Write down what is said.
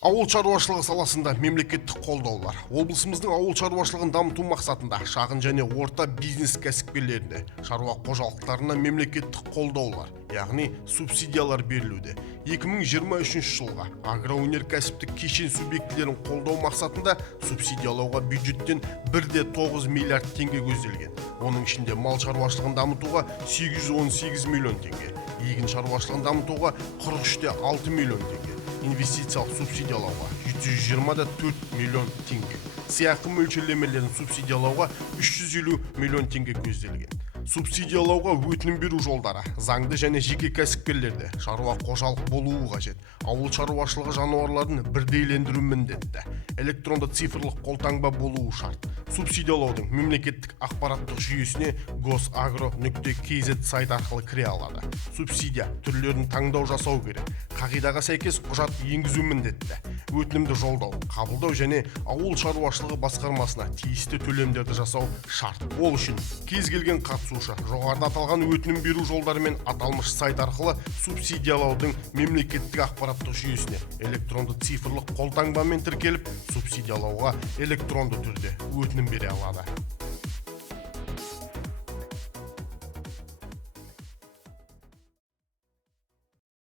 Ауыл шаруашылығы саласында мемлекеттік қолдаулар. Облысымыздың ауыл шаруашылығын дамыту мақсатында шағын және орта бизнес кәсіпкерлеріне, шаруа қожалықтарына мемлекеттік қолдаулар, яғни субсидиялар берілуде. 2023 жылға агроөнеркәсіптік кешен субъектілерін қолдау мақсатында субсидиялауға бюджеттен 1,9 миллиард теңге көзделген. Оның ішінде мал шаруашылығын дамытуға 818 миллион теңге, егін шаруашылығын дамытуға 43,6 миллион теңге, инвестициялық субсидиялауға 120,4 миллион теңге, сыйақы мөлшерлемелерін субсидиялауға 350 миллион теңге көзделген. Субсидиялауға өтінім беру жолдары заңды және жеке кәсіпкерлерде шаруа қожалық болуы қажет. Ауыл шаруашылығы жануарларын бірдейлендіру міндетті. Электронды цифрлық қолтаңба болуы шарт. Субсидиялаудың мемлекеттік ақпараттық жүйесіне gosagro.kz сайт арқылы кіре алады. Субсидия түрлерін таңдау жасау керек. Қағидаға сәйкес құжат енгізу міндетті. Өтінімді жолдау, қабылдау және ауыл шаруашылығы басқармасына тиісті төлемдерді жасау шарт. Ол үшін кез келген қатысушы жоғарыда аталған өтінім беру жолдарымен аталмыш сайт арқылы субсидиялаудың мемлекеттік ақпараттық жүйесіне электронды цифрлық қолтаңбамен тіркеліп, субсидиялауға электронды түрде өтінім бере алады.